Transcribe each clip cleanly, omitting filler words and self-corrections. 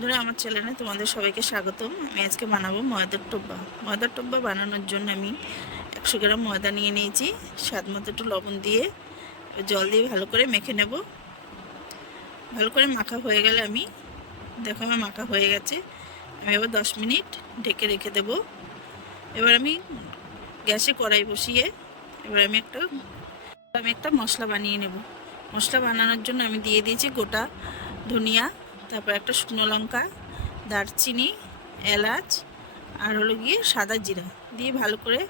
বন্ধুরা, আমার চ্যানেলে তোমাদের সবাইকে স্বাগতম। আমি আজকে বানাবো ময়দার টোব্বা। ময়দার টোব্বা বানানোর জন্য আমি 100 গ্রাম ময়দা নিয়ে নিয়েছি। স্বাদ মতো একটু লবণ দিয়ে জল দিয়ে ভালো করে মেখে নেব। ভালো করে মাখা হয়ে গেলে দেখো আমার মাখা হয়ে গেছে। আমি এবার 10 মিনিট ঢেকে রেখে দেব। এবার আমি গ্যাসে কড়াই বসিয়ে এবার আমি একটা মশলা বানিয়ে নেব। মশলা বানানোর জন্য আমি দিয়ে দিয়েছি গোটা ধনিয়া, তারপর একটা শুকনো লঙ্কা, দারচিনি, এলাচ আর হলো গিয়ে সাদা জিরা দিয়ে ভালো করে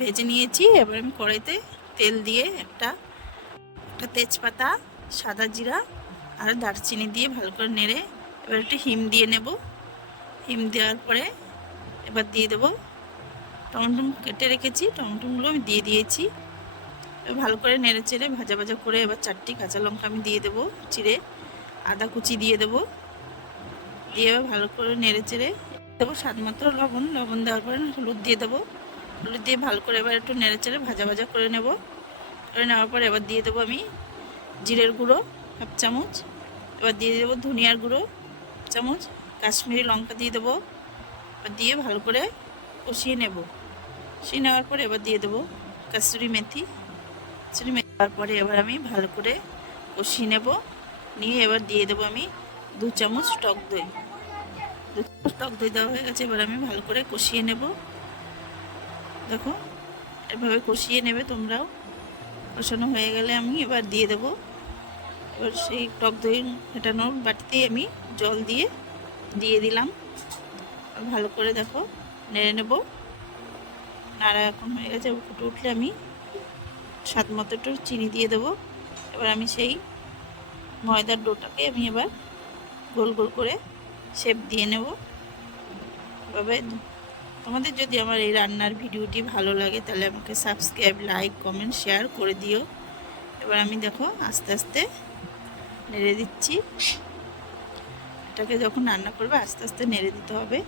ভেজে নিয়েছি। এবার আমি কড়াইতে তেল দিয়ে একটা তেজপাতা, সাদা জিরা আর দারচিনি দিয়ে ভালো করে নেড়ে এবার একটু হিং দিয়ে নেব। হিং দেওয়ার পরে এবার দিয়ে দেবো টমেটো কেটে রেখেছি, টমেটোগুলো আমি দিয়ে দিয়েছি। এবার ভালো করে নেড়ে চেড়ে ভাজা ভাজা করে এবার 4টি কাঁচা লঙ্কা আমি দিয়ে দেবো চিড়ে, আদা কুচি দিয়ে দেবো, দিয়ে এবার ভালো করে নেড়ে চেড়ে দেবো স্বাদ মতো লবণ দেওয়ার পরে হলুদ দিয়ে দেবো। হলুদ দিয়ে ভালো করে এবার একটু নেড়ে চেড়ে ভাজা ভাজা করে নেওয়ার পর এবার দিয়ে দেবো আমি জিরের গুঁড়ো 1/2 চামচ, এবার দিয়ে দেবো ধনিয়ার গুঁড়ো 1 চামচ, কাশ্মীরি লঙ্কা দিয়ে দেবো। এবার দিয়ে ভালো করে কষিয়ে নেওয়ার পরে এবার দিয়ে দেবো কসুরি মেথি দেওয়ার পরে এবার আমি ভালো করে কষিয়ে নিয়ে এবার দিয়ে দেবো আমি 2 চামচ টক দই। 2 চামচ টক দই দেওয়া হয়ে গেছে। এবার আমি ভালো করে কষিয়ে নেব। দেখো এভাবে কষিয়ে নেবে তোমরাও। কষানো হয়ে গেলে আমি এবার দিয়ে দেবো এবার সেই টক দই ফেটানোর বাটিতে আমি জল দিয়ে দিলাম। ভালো করে দেখো নেড়ে নেব। নাড়া এখন হয়ে গেছে। ফুটে উঠলে আমি স্বাদ মতো একটু চিনি দিয়ে দেবো। এবার আমি সেই ময়দার ডোটাকে আমি এবার গোল গোল করে শেপ দিয়ে নেব। এভাবে তোমাদের যদি আমার এই রান্নার ভিডিওটি ভালো লাগে তাহলে আমাকে সাবস্ক্রাইব, লাইক, কমেন্ট, শেয়ার করে দিও। এবার আমি দেখো আস্তে আস্তে নেড়ে দিচ্ছি। এটাকে যখন রান্না করবে আস্তে আস্তে নেড়ে দিতে হবে,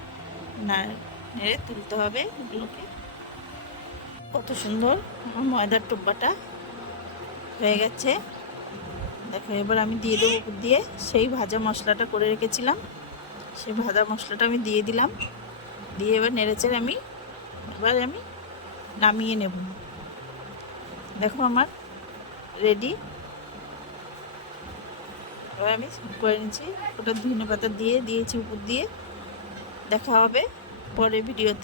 নেড়ে তুলতে হবে এগুলোকে। কত সুন্দর আমার ময়দার টোব্বাটা হয়ে গেছে। দেখো এবার আমি দিয়ে দেবো উপর দিয়ে সেই ভাজা মশলাটা করে রেখেছিলাম। সেই ভাজা মশলাটা আমি দিয়ে দিলাম। দিয়ে এবার নেড়েচেড়ে আমি নামিয়ে নেব। দেখো আমার রেডি। এবার আমি করে নিচ্ছি। ওটা ধনেপাতা দিয়েছি উপর দিয়ে। দেখা হবে পরের ভিডিওতে।